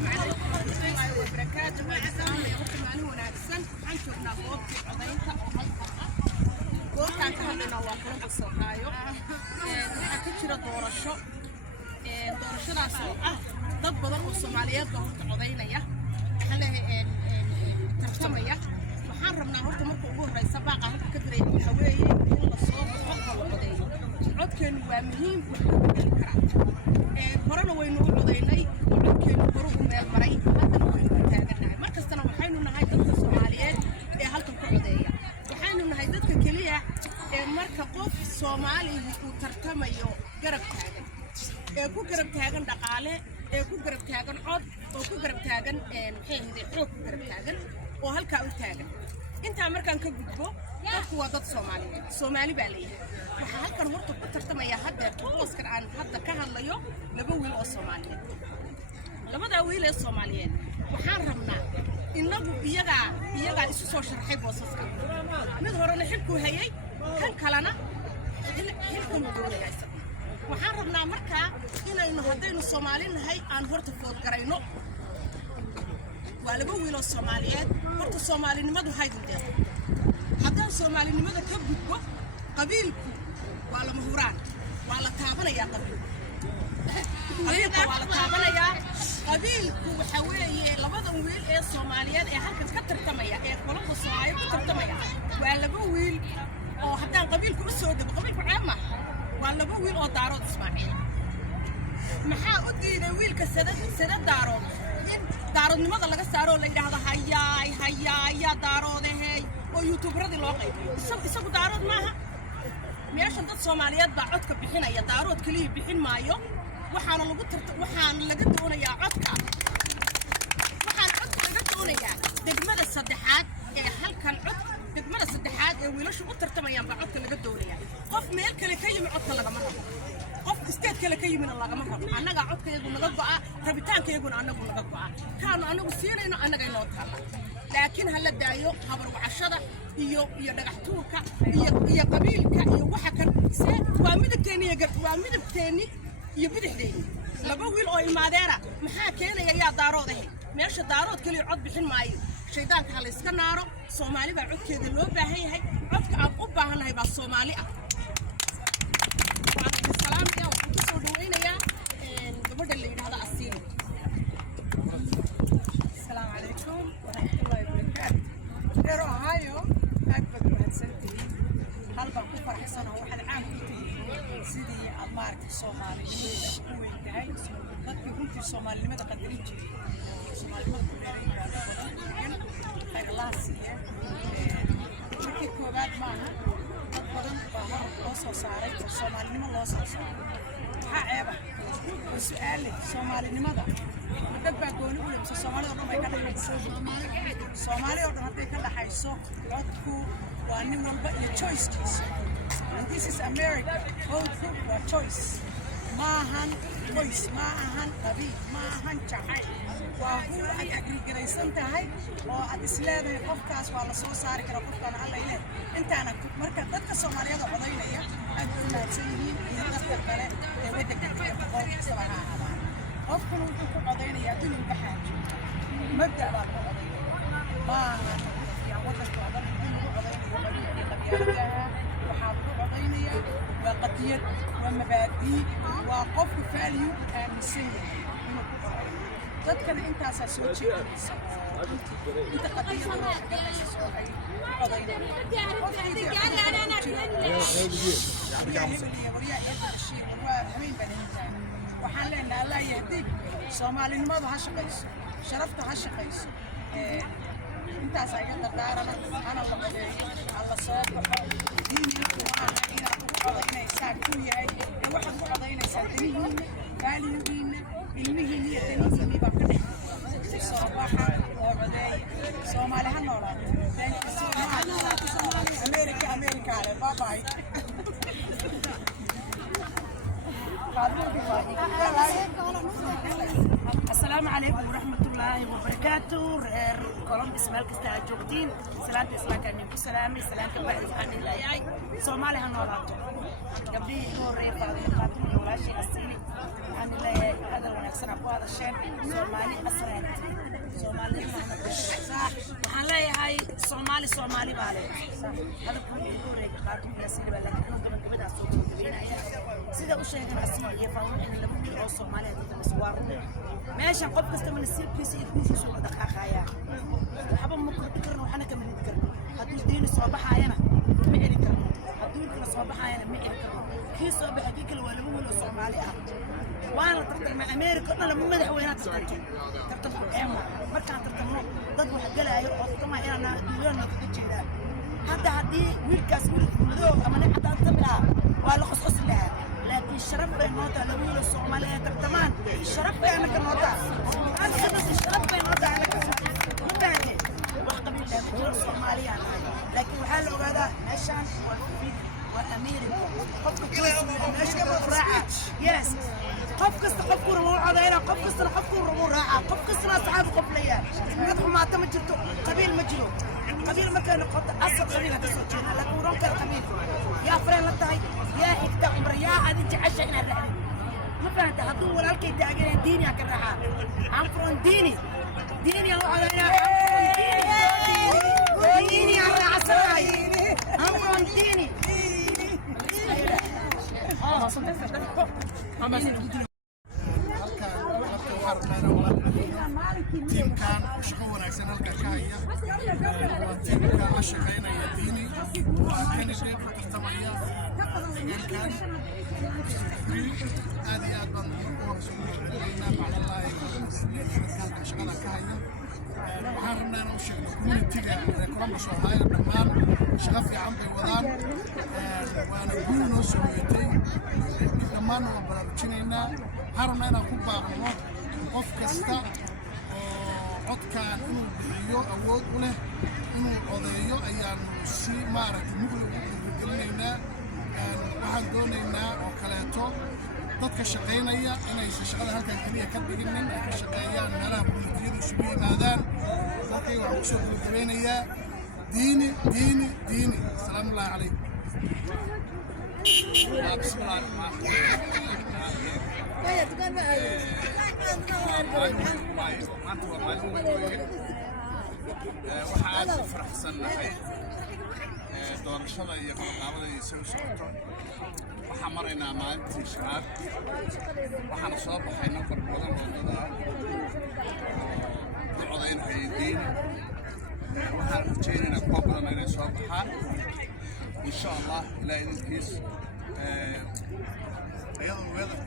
السلام عليكم ورحمة الله وبركاته. السلام عليكم أنا هنا أحسن حنشوفنا قوة عضينتا قوة عن كهلنا واقعنا الصهايو كتير دورشة ناس ضد بدر الصوماليات ضد عضينية إحنا ترتمية وحرمنا هرت مركو أبوه رئيس باقة هرت كدري حوالي كل الصوب وحقه العضينة عد كان ومهم وحقه horena waynu u codaynay codkeenu horugu meel maray haddana waynu u taaganahay markastana waxaynu nahay dadka Soomaaliyeed ee halkan ku codeeya waxaynu nahay dadka kaliya ee marka qof Soomaali uu tartamayo garab taagan ee ku garab taagan dhaqaale ee ku garab taagan cod oo ku garab taagan xoog ku garab taagan oo halka u taagan inta markaan ka gudbo dadku waa dad Soomaaliyeed Soomaali baa leeyahay waxa halkan horta ku tartamaya hadda qoyskan aan hadda ka hadlayo laba wiil oo Soomaaliyeed labada wiil ee Soomaaliyeed waxaan rabnaa inagu iyaga isu soo sharxay boosaska mid horena xilku hayay kan kalena xilku doonayay waxaan rabnaa markaa inaynu haddaynu Soomaali nahay aan horta food garayno waa laba wiil oo Soomaaliyeed horta Soomaalinimadu haydinteed haddaan Soomaalinimada ka gudbo qabiilku waa la muhuraan waa la taabanayaa qabiilku waa la taabanayaa qabiilku waxa weeye labada wiil ee Soomaaliyeed ee halka ka tartamaya ee qolada Soomaaliyeed ku tartamaya waa laba wiil oo haddaan qabiilku u soo dabo qabiilku caama waa laba wiil oo daarood Ismaaciil maxaa u diiday wiilka sada daarood in daaroodnimada laga saaro la yiraahdo hayaa daaroodahay oo youtuberadii loo qaybiyo isagu daarood maaha meeshan dad Soomaaliyeed baa codka bixinaya daarood kaliya bixin maayo waxaan laga doonayaa codka laga doonayaa degmada saddexaad ee halkan cod degmada saddexaad ee wiilashu u tartamayaan baa codka laga doonayaa qof meel kale ka yimi codka lagama rabo qof isteed kale ka yimina lagama rabo annaga codkayagu naga go'a rabitaankayaguna annagu naga go'a kaanu annagu siinayno annaga inoo taala laakiin hala daayo habar wacashada iyo dhagax tuurka iyo qabiilka iyo waxa kan waa midabteeni iyo bidixdeeni laba wiil oo imaadeena maxaa keenaya yaa daaroodahay meesha daarood kaliya cod bixin maayo shaydaanka hal iska naaro Soomaali baa codkeeda loo baahan yahay codka aan u baahanahay baa Soomaali ah salaam ya waxaan ku soo dhaweynayaa gabadha la yiraahdo Asiil السلام عليكم ورحمة الله وبركاته. إيرو هايو أكبر مهندسين هل بقول فرح سنة واحد عام سيدي المارك الصومالي وين جاي ضد كنت الصومالي لماذا قدرين جي الصومالي ما كنا خير الله سيا شكل كوباد معها بدن بحر لوصل صارت الصومالي ما لوصل صار عيبة وسؤالي الصومالي لماذا dad baa gooni u leeyahay Soomaaliya oo dhan ay ka dhaxayso Soomaaliya oo dhan hadday ka dhaxayso codku waa nin walba iyo choice-kiisa and this is America vote for choice maahan voice maahan qabiil maahan jacayl waa huu ay agrigaraysan tahay oo aad isleedahay qofkaas waa la soo saari karaa qofkaan alla ilaahay intaana marka dadka Soomaaliyeed oo codaynaya aad u wanaagsan yihiin iyo dadka kale ee waddanka iyo qofka sabaha qofkan wuxuu ku codaynaya inuu baxaajo mabda baa ku codaynaya maaha yaa waddanka oo dhan inuu codaynayo qabyaaladaha waxaa ku codaynaya waa qadiyad waa mabaadii waa qofku value aaminsan yahay inuu ku codaynayo dadkana intaasaa soo jeedinaysa inta qadiyada loo shaqeynaysa soo ay codaynaya waxaan leenahay Allah yahdiik Soomaalinimadu ha shaqeyso sharafta ha shaqeyso intaas ay dardaarana ana la qadeeyo alla soo baxo diinta Qur'aanka ila ku codaynaysaa ku yahay waxa ku codaynaysaa dinihiina gaalihiina ilmihiina iyo dinihiina baa ka dhigay soo baxa oo codeey Soomaali ha noolaato America bye bye السلام عليكم ورحمة الله وبركاته. كولومبس مالك استعجبتين سلام إسلام كان يقول سلامي سلام كبار إسلام الله يعي سومالي هنوراتو قبلي نور ريفا قاتل ولا شيء أصيلي عن الله هذا wanaagsan ku hadasheen Soomaali asreed Soomaali صح waxaan leeyahay Soomaali baa leh hadalku ugu horeeyay qaarkood yaasiin baa laakiin gabadhaas soo gudbinaya sida u sheegay asiin iyo faawan in lagu jiro Soomaaliya dadka maswaar meeshan qof kasta ma nasiibkiisa iyo guushiisa u dhaqaaqaya waxba ma ku karno waxana ka mid karno haddii diin soo baxayana ma eri karno haddii kala soo baxayana ma eri karno kii soo baxay kala waa lagu wada Soomaali ah waana tartan America dhan lama madaxweynaha tartan eema markaan tartamno dad wax galaayo oo tama inaan duulaan ka jeedaan hadda haddii wiilkaas wiilkooda ama nicada tabla waa la qosqos lahaa laakiin sharaf bay noqotay lagu wada Soomaaliya tartamaan sharaf bay anaka noqotay anaka sharaf bay noqotay anaka mabaaje wax qabiil la jiro Soomaaliya laakiin waxaa la ogaadaa meeshaan waa America qofka kale meesha raaca yes qof kasta qofku rabo codayna qof kasta qofku rabo raaca qof kasta saxaab qof leeyahay mid xumaata ma jirto qabiil ma jiro qabiil ma kana qota asal qabiil ka soo jeena la kuuran kar qabiil yaa fareen la tahay yaa xigta umar yaa adi jacasha ina raacin ma faanta haduu walaalkay taageereen diin yaa ka raaxa aan furan diini yaa codayna diini yaa raacay aan furan diini tiimkan shaqo wanaagsan halka ka haya waa tiimka la shaqeynaya diini waa candidate ku tartamaya deegaankan aad iyo aad baan ugu horseednaa macallaahi halka shaqada ka haya waxaan rabnaa inaan u sheegno community-ga reer Columbus Ohio dhammaan shaqo fiican bay wadaan waana guul noo soo hoyatay dhammaan waan baraarujinaynaa waxaan rabnaa inaan ku baaqno qof kasta oo codkaan inuu bixiyo awood u leh inuu codeeyo ayaanu si maaragtay mugla ugu dhiirigelinaynaa waxaan doonaynaa oo kaleeto dadka shaqaynaya inaysan shaqada halkan keliya ka dhiginin ay ka shaqeeyaan meelaha bulshadu isugu yimaadaan dadkay waxaan ku soo gabagabeynayaa diini asalaamu calaykum بسم الله الرحمن الرحيم waxaan aad u faraxsanahay doorashada iyo qabanqaabada ay soo socoto waxaan maraynaa maalintii shanaad waxaana soo baxay nafar badan oo dad ah oo codaynaya diini waxaan rajaynaynaa kuwa badan inay soo baxaan إن شاء الله لا ينكيس أيضا ويدك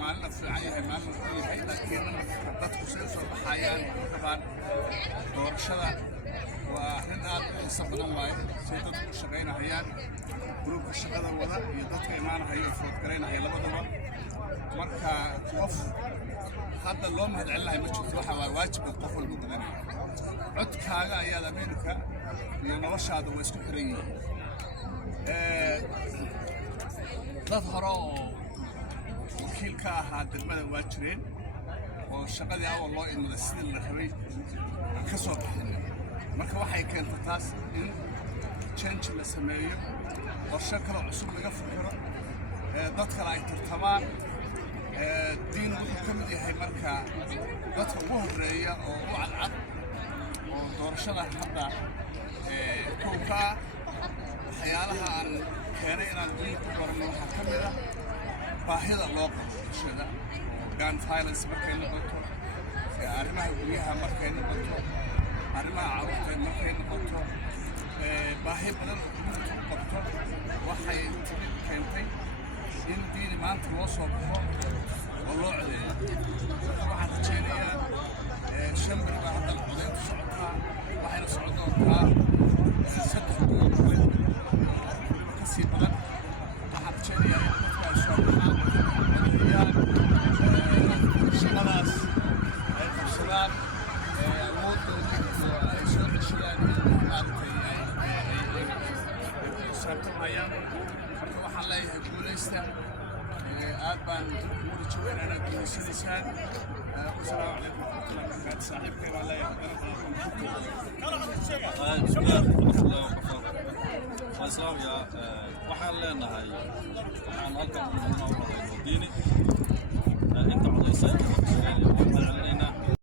معنا في عيها معنا في عيها لكن تدخل صباح حيان طبعا دور شذا وإحنا صبنا معي سيدنا شقينا حيان جروب الشقة الوضع يدك إيمان هي فوت كرينا هي لبضوا مركا وف هذا اللوم هذا الله يمشي روحه واجب الطفل المقدم عد كاغا يا أمريكا ينوش هذا ويسكحري dad hore oo wakiil ka ahaa degmada waa jireen oo shaqadii awal loo imada sidii la rabay ka soo baxeen marka waxay keentay taas in change la sameeyo qorshe kale cusub laga fikiro dad kale ay tartamaan diin wuxuu ka mid yahay marka dadka ugu horeeya oo u cadcad oo doorashada hadda kowka waxyaalaha aan keenay inaan diin ku barno waxaa ka mid ah baahida loo qabo bulshada gun violence markay noqoto arrimaha guryaha markay noqoto arrimaha carruurta markay noqoto baahi badan oo community qabto waxay keentay in diini maanta loo soo baxo oo loo codeeyo waxaan rajaynayaa shan beri baa hadda codeyntu socotaa waxayna socon doontaa saddex bilood kale kasii badan waxaan rajaynayaa in dadka ay soo baxaan codeeyaan shaqadaas ay qabsadaan awoodooda ay soo ceshadaan maaragtay ay saabtamayaan marka waxaan leeyahay guulaysta aad baan ugu rajaweynaa inaad guulaysanaysaan wasalaamu calaykum waraxmatullahi wabarakaatu saaxiibkay baan leeyahay islaam ya waxaan leenahay waxaan halkan u diini inta codaysay